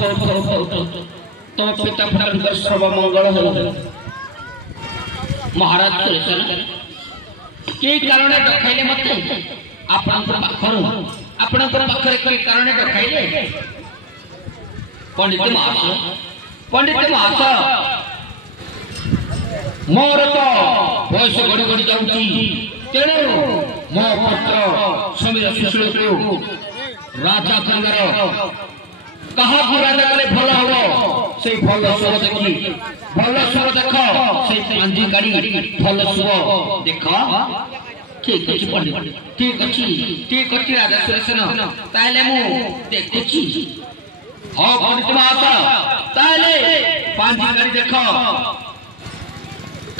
तुम पिता पिता सर्व मंगल हो महाराज सुरेशन के कारण डकाइले मते आपनकर पाखरु आपनकर पाखरे के कारण डकाइले पंडित महाशय मोर तो बयस गड़ी गड़ी जाऊँगी तेणु मो पुत्र समीर शिशु को राजा कर कहा राजा कले भल हम से भल सुर देखी भल सुर देख से पांजी गाड़ी भल सुर देख ठीक अच्छी पंडित ठीक अच्छी राजा सुरेशन ताले मु देखुची हाँ पंडित महाशय ताले पांजी गाड़ी देख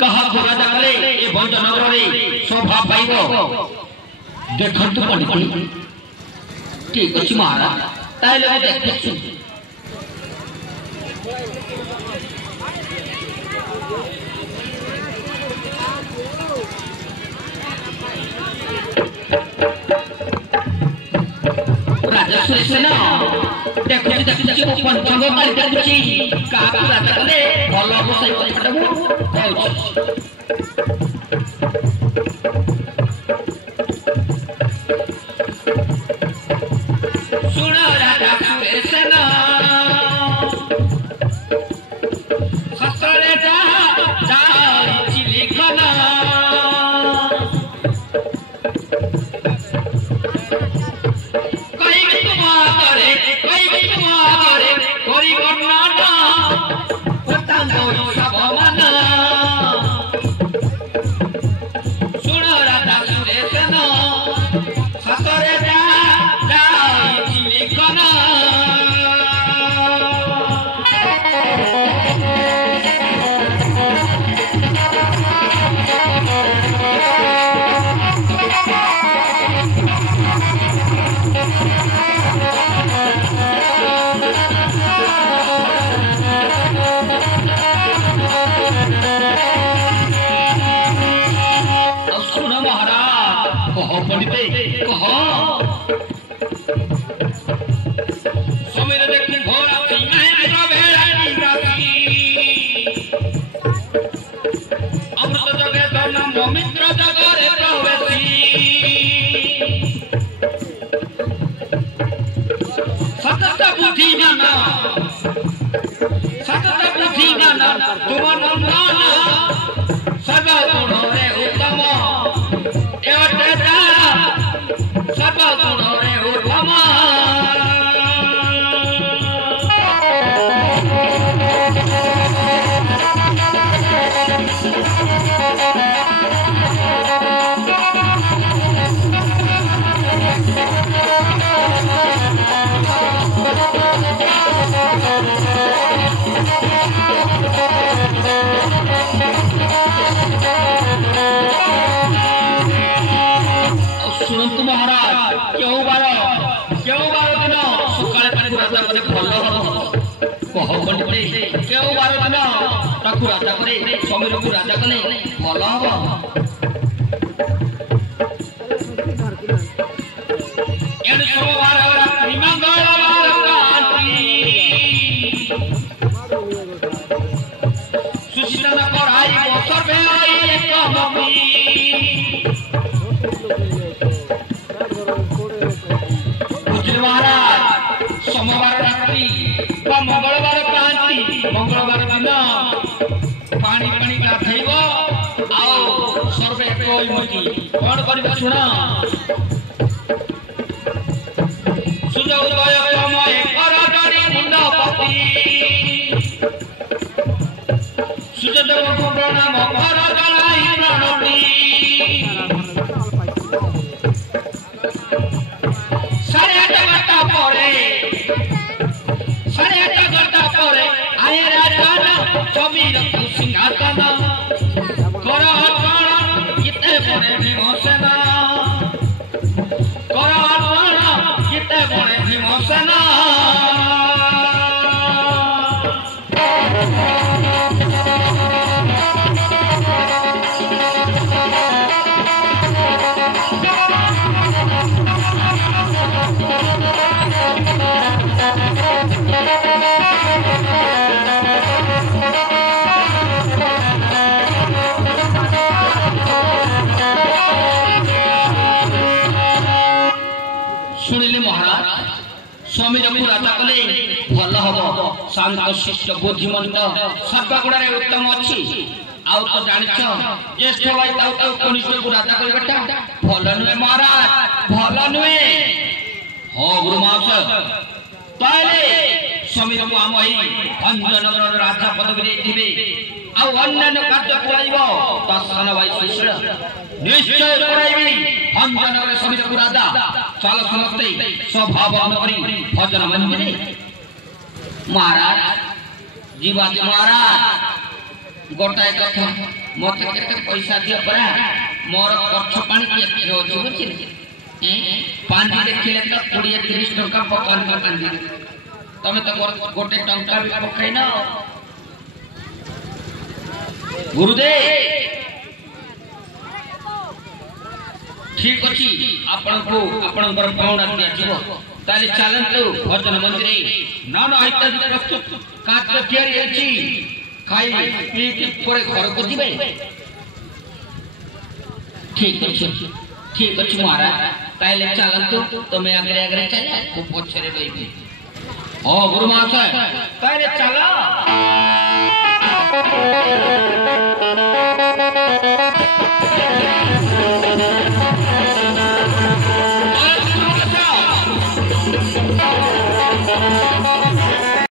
कहा राजा कले ए भंजनगर रे शोभा पाइब देखंतु पंडित ठीक अच्छी महाराज ताले मु देखुची राजा सुरेशन देखुची मु पंचंग काली देखुची का राजा कले भल हो सही कथाटा मु कहूची सुन राजा सुरेशन ससरे जा लिखना राजा करे समीर को राजा कले भल हम सुशीलन पढ़ाई बसर महाराज सोमवार रात्रि मंगलवार पांति मंगलवार दिन पानी पानी गाधैब आओ सर्वे कोइमती कौन कर शुण सुजोदय समय करजरी मुंडपति सुजोदय को प्रणाम कर जनाई प्रणति साढ़े 8 घंटा परे आए राजा समीर सिंहासन कर किते बड़े भीमसेन कर किते बड़े भीमसेन स्वामी को राजा कले भल हम शांत शिष्ट बुद्धिमंत सर्वगुण उत्तम अच्छी आउ तो जान ज्येष्ठ भाई कनिष्ठ को राजा करवाटा भल नुहे महाराज भल नुहे। हाँ गुरुमास स्वामी को आम भंजनगर राजा पदवी थे अन्य कार्य करा सान भाई शिष्य निश्चय कराइबी भंजनगर स्वामी को राजा चल समस्ते स्वभाव भजन मंदिर महाराज जीवा महाराज गोटाए कथा मत केते पैसा दिया परा मोर खर्च पानी के अच्छी बुझी पांडी देखिले तो 20-30 टका पकान का पांडी तमे तो गोटे टंका भी पकाई ना गुरुदेव ठीक अछि आपण को आपणकर पाउणा दिया जीव ताले चलंतु भजन मंदिर नाना इत्यादि प्रस्तुत कार्य तैयारी अछि खाई पी के परे घर को जीवे ठीक अछि महाराज ताले चलंतु तमे आगे आगे चल तो पछरे रहिबी। हां गुरु महाशय ताले चल